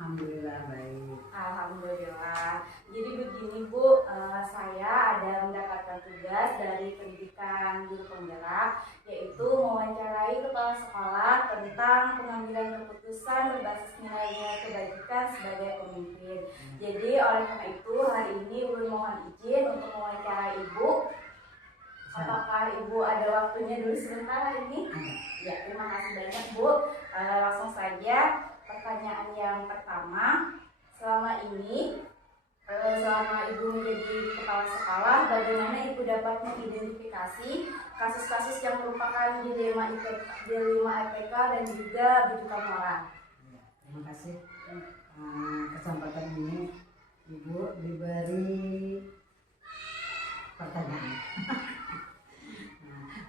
Alhamdulillah baik. Alhamdulillah. Jadi begini Bu, saya ada mendapatkan tugas dari pendidikan guru penggerak, yaitu mewawancarai kepala sekolah tentang pengambilan keputusan berbasis nilai-nilai kebajikan sebagai pemimpin. Jadi oleh karena itu hari ini Ulun mohon izin untuk mewawancarai Ibu. Apakah Ibu ada waktunya dulu sebentar hari ini? Ya, terima kasih banyak Bu. Langsung saja pertanyaan yang pertama. Selama Ibu menjadi kepala sekolah, bagaimana Ibu dapat mengidentifikasi kasus-kasus yang merupakan dilema IPK dan juga bidukan moral? Terima kasih kesempatan ini Ibu diberi pertanyaan.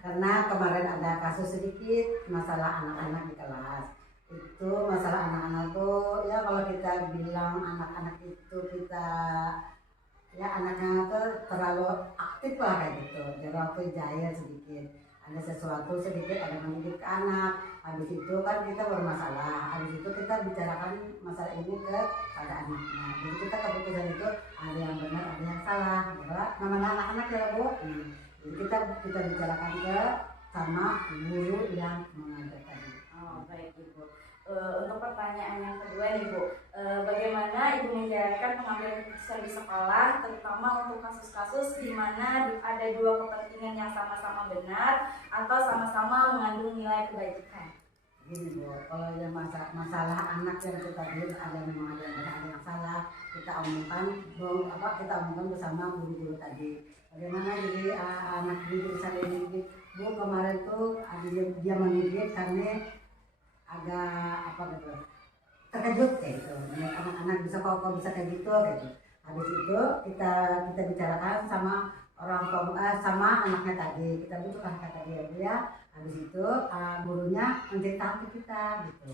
Karena kemarin ada kasus sedikit masalah anak-anak di kelas. Itu masalah anak-anak tuh ya, kalau kita bilang anak-anak itu kita ya anaknya tuh terlalu aktif lah kayak gitu. Jadi waktu jahil sedikit, ada sesuatu sedikit, ada mendidik ke anak. Habis itu kan kita bermasalah, habis itu kita bicarakan masalah ini pada anaknya. Jadi kita keputusan itu ada yang benar, ada yang salah. Namanya anak-anak ya Bu. Jadi kita bicarakan sama guru yang mengajarkan. Oh baik Ibu. Untuk pertanyaan yang kedua nih Bu, bagaimana Ibu menjalankan pengambilan keputusan di sekolah, terutama untuk kasus-kasus di mana ada dua kepentingan yang sama-sama benar atau sama-sama mengandung nilai kebajikan? Gini Bu, kalau yang masalah anak yang kita bilang ada memang ada yang benar, ada yang salah, kita omongkan bersama guru-guru tadi. Bagaimana jadi anak didik bisa dididik? Bu kemarin tuh dia mendidik karena agak terkejut kayak gitu. Anak-anak bisa kok bisa kayak gitu kayak gitu. Habis itu kita bicarakan sama orang tua sama anaknya tadi. Kita butuhkan kata dia ya. Habis itu gurunya menceritakan ke kita gitu.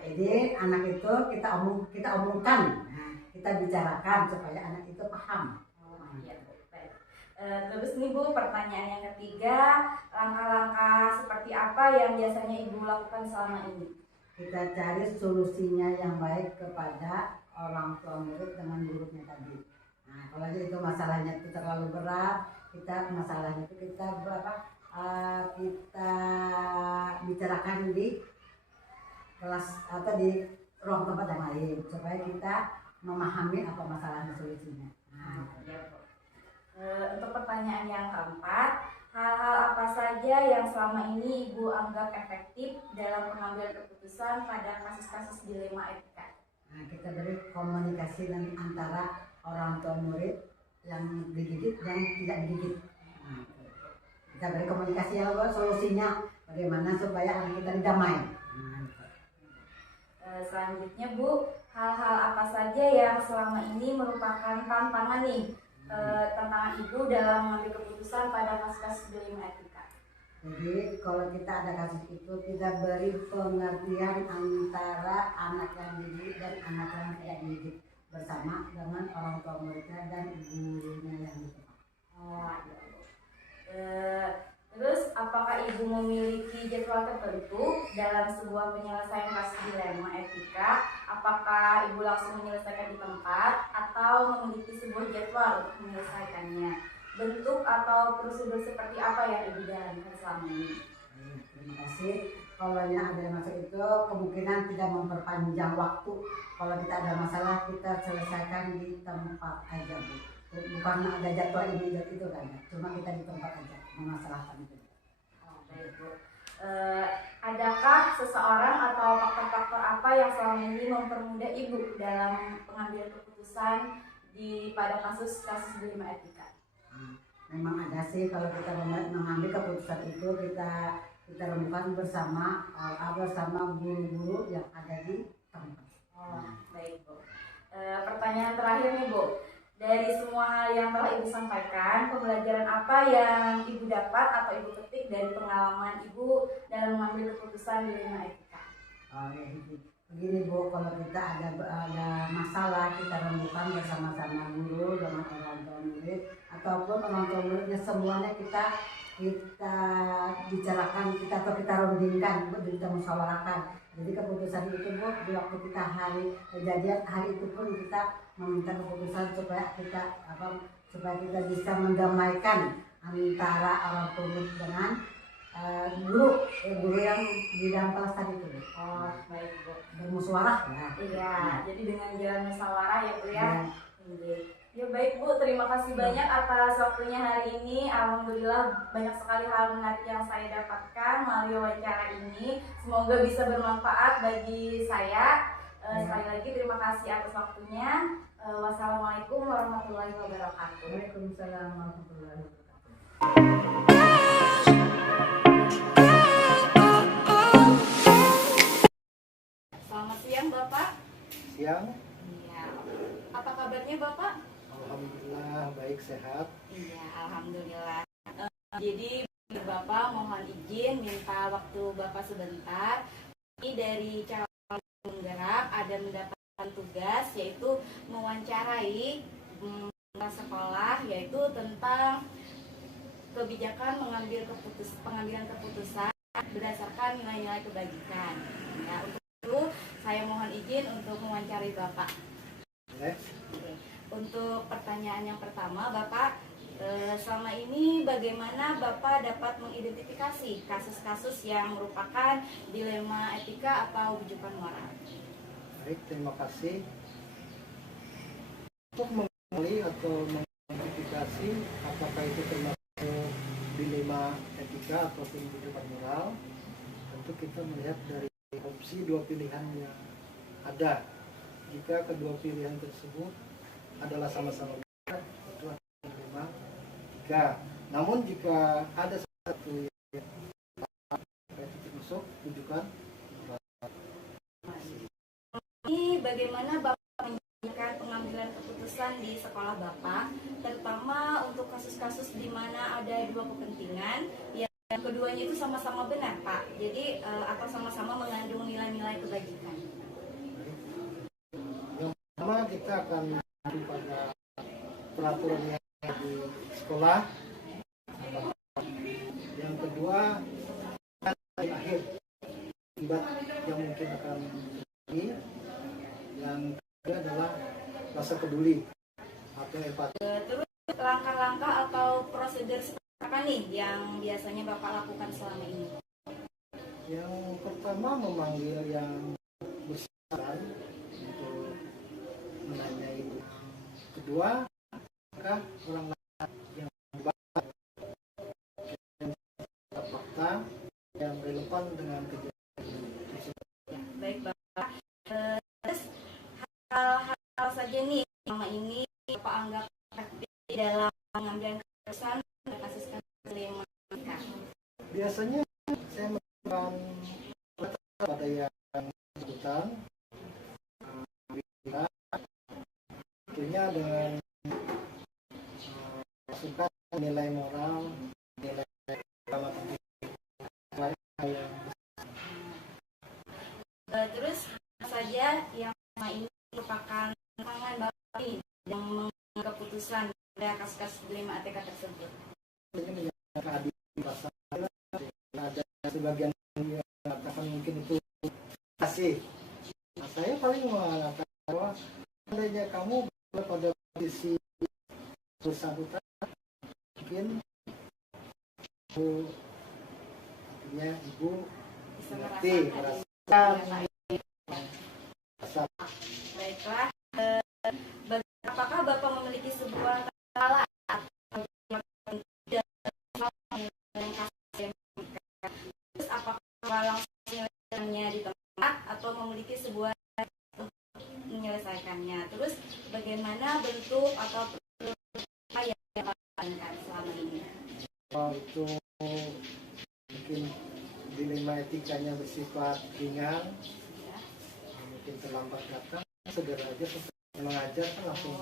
Jadi anak itu kita omongkan, kita bicarakan supaya anak itu paham. Terus nih Bu, pertanyaan yang ketiga, langkah-langkah seperti apa yang biasanya Ibu lakukan selama ini? Kita cari solusinya yang baik kepada orang tua murid dengan gurunya tadi. Nah, kalau itu masalahnya itu terlalu berat, kita kita bicarakan di kelas atau di ruang tempat yang lain supaya kita memahami apa masalahnya, solusinya. Untuk pertanyaan yang keempat, hal-hal apa saja yang selama ini Ibu anggap efektif dalam pengambilan keputusan pada kasus-kasus dilema etika? Nah, kita beri komunikasi antara orang tua murid yang dididik dan tidak dididik. Nah, kita beri komunikasi yang solusinya bagaimana supaya anak kita damai. Selanjutnya Bu, hal-hal apa saja yang selama ini merupakan tantangan nih tantangan Ibu dalam mengambil keputusan pada kasus-kasus dilema etika? Jadi kalau kita ada kasus itu, kita beri pengertian antara anak yang dididik dan anak yang tidak dididik bersama dengan orang tua muridnya dan gurunya yang ditempat. Terus apakah Ibu memiliki jadwal tertentu dalam sebuah penyelesaian kasus dilema etika? Apakah Ibu langsung menyelesaikan di tempat atau memiliki sebuah jadwal untuk menyelesaikannya? Bentuk atau prosedur seperti apa yang Ibu jalankan selama ini? Terima kasih. Kalau yang ada masalah itu kemungkinan tidak memperpanjang waktu. Kalau kita ada masalah kita selesaikan di tempat aja Bu. Bukan ada jadwal ini dan itu kan, cuma kita di tempat aja memasalahkan itu. Baik Bu. Adakah seseorang atau faktor-faktor apa yang selama ini mempermudah Ibu dalam pengambilan keputusan pada kasus-kasus dilema etika? Memang ada sih, kalau kita mengambil keputusan itu kita remukan bersama guru-guru yang ada di tempat. Baik Bu. Pertanyaan terakhir nih Bu. Dari semua hal yang telah Ibu sampaikan, pembelajaran apa yang Ibu dapat atau Ibu petik dari pengalaman Ibu dalam mengambil keputusan dilema etika? Begini Bu, kalau kita ada masalah kita remukan bersama-sama guru dengan orang tua murid ataupun orang tua muridnya, semuanya kita bicarakan, kita rundingkan, kita musyawarahkan Jadi keputusan itu Bu, di waktu kita hari kejadian hari itu pun kita meminta keputusan supaya kita bisa mendamaikan antara orang tua dengan guru yang di dalam kelas tadi itu. Oh, baik Bu. Bermusyawarah ya. Iya, jadi dengan jalan musyawarah ya Bu ya. Iya. Ya baik Bu, terima kasih banyak atas waktunya hari ini. Alhamdulillah banyak sekali hal menarik yang saya dapatkan melalui wawancara ini. Semoga bisa bermanfaat bagi saya. Sekali lagi terima kasih atas waktunya. Wassalamualaikum warahmatullahi wabarakatuh. Waalaikumsalam warahmatullahi wabarakatuh. Selamat siang Bapak. Siang, Iya. Apa kabarnya Bapak? alhamdulillah baik sehat. Iya, alhamdulillah. Jadi Bapak mohon izin minta waktu Bapak sebentar. Ini dari calon penggerak ada mendapatkan tugas yaitu mewawancarai sekolah yaitu tentang kebijakan pengambilan keputusan berdasarkan nilai-nilai kebajikan. Ya, untuk itu saya mohon izin untuk mewawancarai Bapak. Boleh? Untuk pertanyaan yang pertama, Bapak, selama ini bagaimana Bapak dapat mengidentifikasi kasus-kasus yang merupakan dilema etika atau rujukan moral? Baik, terima kasih. Untuk mengenali atau mengidentifikasi apakah itu termasuk dilema etika ataupun rujukan moral, tentu kita melihat dari opsi dua pilihan yang ada. Jika kedua pilihan tersebut adalah sama-sama benar, itu akan dilema etika. Namun jika ada satu yang termasuk rujukan Ini bagaimana Bapak menjalankan pengambilan keputusan di sekolah Bapak, terutama untuk kasus-kasus di mana ada dua kepentingan yang keduanya itu sama-sama benar, Pak. Jadi atau sama-sama mengandung nilai-nilai kebajikan. yang pertama kita akan mengacu pada peraturan yang ada di sekolah. Yang kedua, akhir akibat yang mungkin akan terjadi. Yang ketiga adalah rasa peduli atau empati. Terus langkah-langkah atau prosedur seperti apa nih yang biasanya Bapak lakukan selama ini? Yang pertama memanggil yang bersangkutan untuk menanyai. Kedua, apakah orang lain yang berbahaya dan fakta yang relevan dengan kejadian tersebut. Ya, baik Bapak. Terus hal-hal saja nih selama ini Bapak anggap efektif dalam pengambilan keputusan kasus-kasus dilema etika. Biasanya saya melakukan pada yang bersangkutan, tentunya dengan masukan nilai moral, nilai yang Terus apa saja yang selama ini merupakan tantangan Bapak nih yang mengambil keputusan pada kasus-kasus dilema etika tersebut? ini keadilan pasal ada sebagian yang mengatakan mungkin itu kasih. Nah, saya paling mengatakan bahwa seandainya kamu berada pada posisi bersangkutan, mungkin artinya ibu Bisa mengerti, merasakan merasakan rasa. Baiklah, apakah Bapak memiliki sebuah kata terus apakah langsung menyelesaikannya di tempat atau memiliki sebuah untuk menyelesaikannya? Terus bagaimana bentuk atau apa yang Bapak lakukan selama ini? Kalau itu mungkin dilema etikanya bersifat ringan, Ya. mungkin terlambat datang, segera aja setelah mengajar kan langsung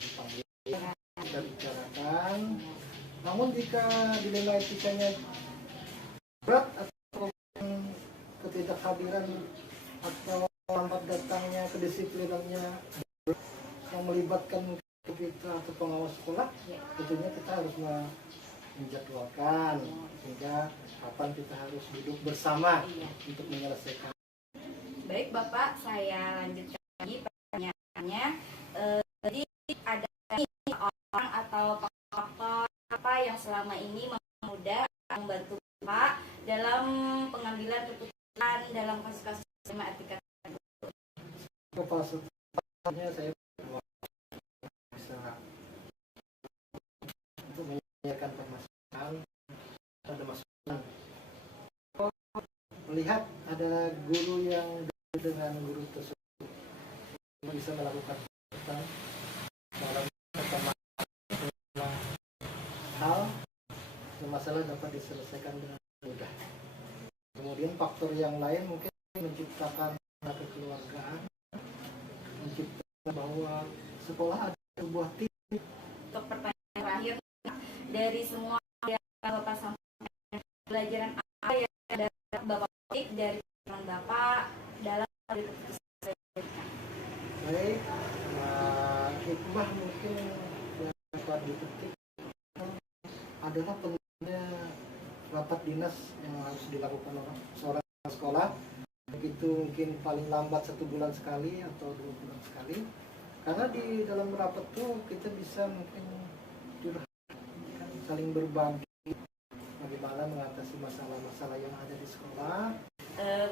dipanggil, kita bicarakan. Namun jika dilema etikanya berat atau ketidakhadiran atau lambat datangnya kedisiplinannya yang melibatkan kita atau pengawas sekolah, tentunya kita harus menjadwalkan sehingga kapan kita harus duduk bersama Iya. untuk menyelesaikan. Baik Bapak, saya lanjutkan lagi pertanyaannya. Jadi ada orang atau faktor apa yang selama ini mempermudah membantu Bapak dalam pengambilan keputusan dalam kasus-kasus etika? Kepala setelahnya saya bisa untuk menyampaikan permasalahan, ada masukan. Melihat ada guru yang dengan guru tersebut bisa melakukan keputusan dalam hal masalah dapat diselesaikan dengan mudah. Kemudian faktor yang lain mungkin menciptakan kekeluargaan, menciptakan bahwa sekolah ada sebuah tim. Untuk pertanyaan terakhir, dari semua yang Bapak sampaikan, pelajaran apa yang dapat Bapak petik dari teman Bapak dalam Baik, hikmah mungkin yang dapat dipetik adalah pentingnya rapat dinas yang harus dilakukan oleh seorang sekolah. Begitu mungkin paling lambat 1 bulan sekali atau 2 bulan sekali. Karena di dalam rapat tuh kita bisa mungkin saling berbagi bagaimana mengatasi masalah-masalah yang ada di sekolah.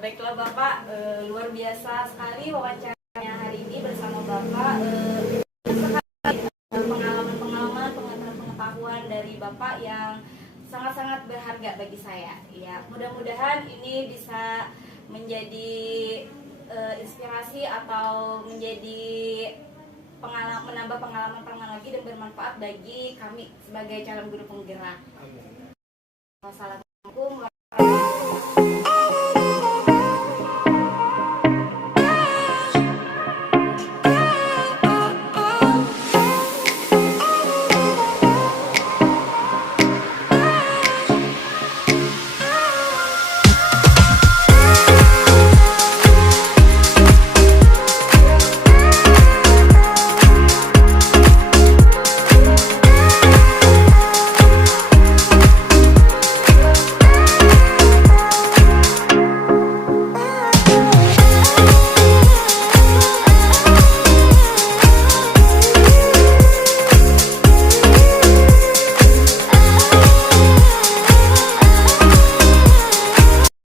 Baiklah Bapak, luar biasa sekali wawancaranya hari ini bersama Bapak. Pengalaman-pengalaman, pengetahuan dari Bapak yang sangat-sangat berharga bagi saya. Ya, mudah-mudahan ini bisa menjadi inspirasi atau menjadi menambah pengalaman lagi dan bermanfaat bagi kami sebagai calon guru penggerak. Amin. Wassalamualaikum.